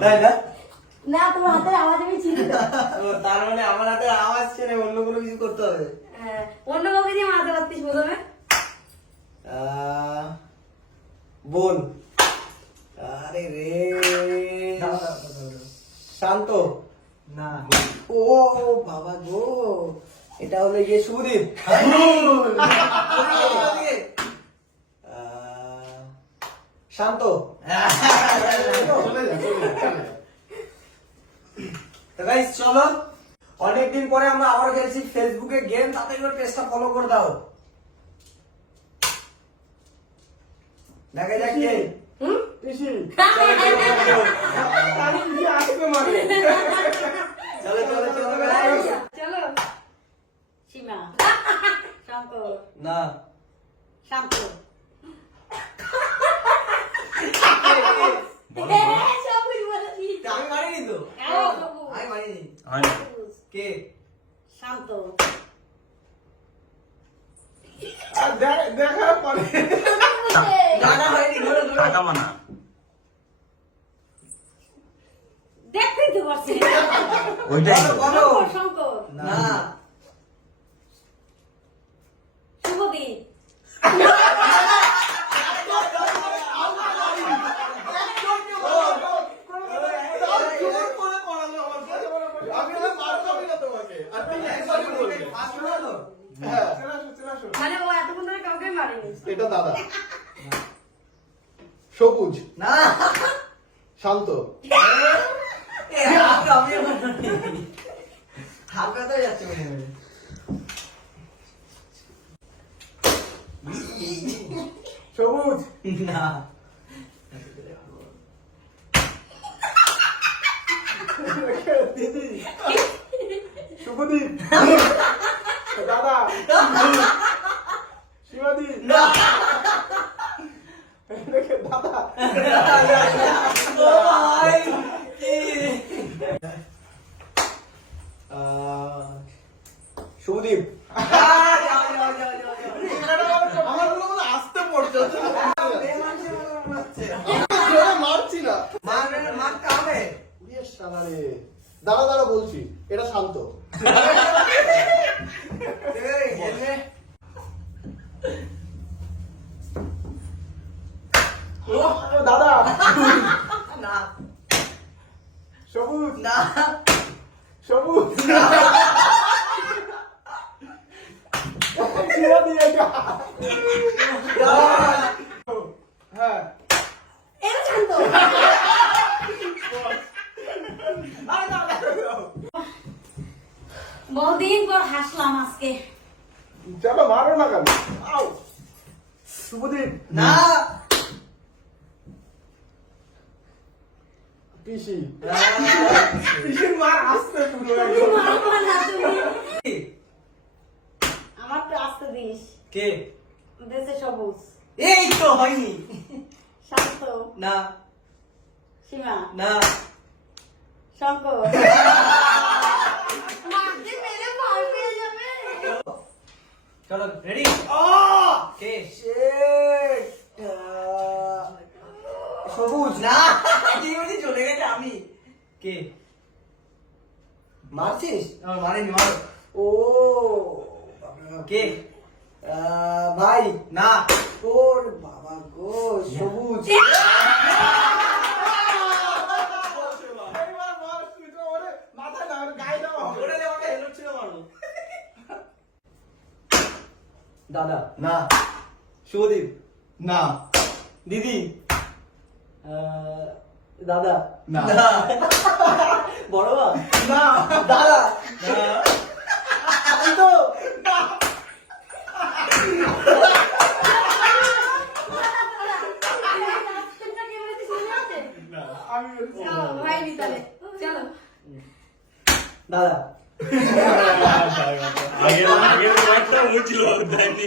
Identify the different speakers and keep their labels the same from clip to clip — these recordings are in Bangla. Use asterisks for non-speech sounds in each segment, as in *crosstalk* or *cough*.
Speaker 1: তাই না?
Speaker 2: না তোমার হাতের আওয়াজ আমি চিনি তো *laughs*
Speaker 1: তার মানে আমার হাতে আওয়াজ ছেড়ে অন্য কোনো কিছু করতে হবে?
Speaker 2: হ্যাঁ, অন্য কাউকে দিয়ে মারতে পারতিস প্রথমে?
Speaker 1: বোন। আরে রে। শান্ত।
Speaker 3: না।
Speaker 1: ও বাবা গো। এটা হলো গিয়ে আহ, *laughs* শান্ত।
Speaker 3: চলে।
Speaker 1: গাইস অনেকদিন পরে আমরা আবার খেলছি ফেসবুকে গেম তাতে করে পেজটা ফলো করে দাও। দেখা যাক কে।
Speaker 2: হুম?
Speaker 3: আসবে মানে
Speaker 1: চলো চলো চলো গাইস
Speaker 2: চলো সীমা শঙ্কর
Speaker 1: না
Speaker 2: শান্ত সবুজ বলেছি
Speaker 1: আমি মারিনি তো
Speaker 2: হ্যাঁ, সবুজ।
Speaker 1: আমি কে
Speaker 2: শান্ত
Speaker 3: দেখার পরে
Speaker 1: দাদা হয়নি ধরো ধরো
Speaker 4: আগামানা
Speaker 2: দেখতেই তো পারছি
Speaker 4: ওইটাই
Speaker 1: বলো, বলো।
Speaker 2: শঙ্কর শঙ্কর
Speaker 1: না
Speaker 2: শুভদীপ
Speaker 3: আমি আর মারতামই না তোমাকে আর তুমি একবারই বলবে হ্যাঁ চলে আসো চলে আসো
Speaker 2: মানে ও এতক্ষণ ধরে কাউকে মারেনি
Speaker 3: এটা দাদা। সবুজ।
Speaker 1: না।
Speaker 3: শান্ত। সবুজ।
Speaker 1: না।
Speaker 3: শুভদীপ দাদা। শিবাদি
Speaker 1: না।
Speaker 3: দাদা।
Speaker 1: শুভদীপ।
Speaker 3: আসতে পড়ছে মারছি না।
Speaker 1: মারতে হবে।
Speaker 3: রে। দাঁড়া দাঁড়া বলছি এটা শান্ত
Speaker 1: এই, গেলে।
Speaker 3: ও, দাদা
Speaker 1: না
Speaker 3: সবুজ হ্যাঁ
Speaker 2: এটা শান্ত বহুদিন পর হাসলাম আজকে
Speaker 3: না। পিসি পিসির মার আসতে হয়ে
Speaker 2: তুমি। আমার তো আসতে দিস
Speaker 1: কে?
Speaker 2: দেশে সবুজ
Speaker 1: এই তো হয়নি।
Speaker 2: শান্ত
Speaker 1: না।
Speaker 2: সীমা
Speaker 1: না।
Speaker 2: শঙ্কর পার
Speaker 1: চলো রেডি ও! কে? সবুজ না কি বলি চলে গেছে আমি কে? মারছিস আমার মারেনি মারো। ও কে? ভাই। না। ওর বাবা গো সবুজ। দাদা।
Speaker 3: না।
Speaker 1: শুভদীপ।
Speaker 3: না।
Speaker 1: দিদি। আহ, দাদা।
Speaker 3: না। *laughs*
Speaker 1: বড়?
Speaker 3: না।
Speaker 1: দাদা। তো দাদা।
Speaker 4: আগে আগে একটা উঠছিল দেয়নি।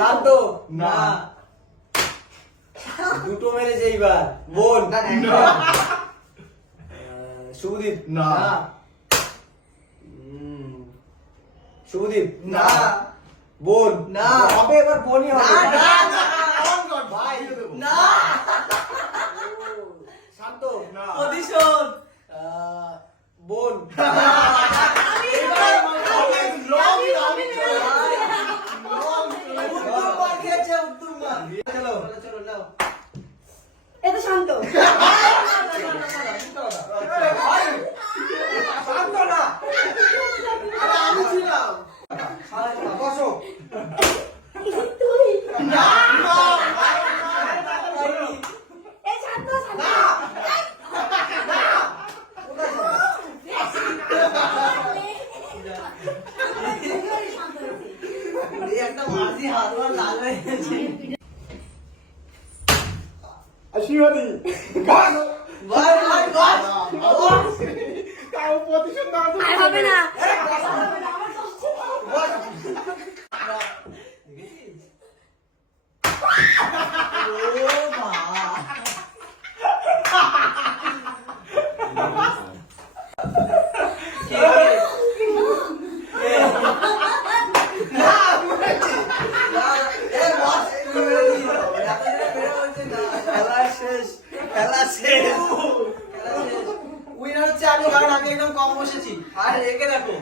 Speaker 1: শান্ত।
Speaker 3: না।
Speaker 1: দুটো মেরেছে এইবার। বোন।
Speaker 3: না।
Speaker 1: শুভদীপ।
Speaker 3: না।
Speaker 1: শুভদীপ।
Speaker 3: না।
Speaker 1: বোন।
Speaker 3: না।
Speaker 1: হবে এবার বোনই হবে।
Speaker 3: না, না, না,
Speaker 1: ভাই না শান্ত।
Speaker 3: না।
Speaker 1: পজিশন আহ, বোন
Speaker 3: এবার always long running চলে। Long চলে
Speaker 1: উত্তর
Speaker 3: যাবে।
Speaker 1: মার খেয়েছে উত্তর মার চলো চলো নাও
Speaker 2: এ তো শান্ত
Speaker 1: শান্ত না
Speaker 3: আরে আমি ছিলাম।
Speaker 1: বসো
Speaker 2: তুই
Speaker 3: না, না,
Speaker 2: এ শান্ত শান্ত
Speaker 1: এই একটা মাঝি হাত আমার লাল হয়ে গেছে
Speaker 3: আশীর্বাদী। গান।
Speaker 1: ভাই ভাই ভাই
Speaker 3: কারও প্রতিশোধ না
Speaker 2: হবে না
Speaker 1: খেলা শেষ উইনার হচ্ছে আমি কারণ আমি একদম কম বসেছি। আর একে দেখো।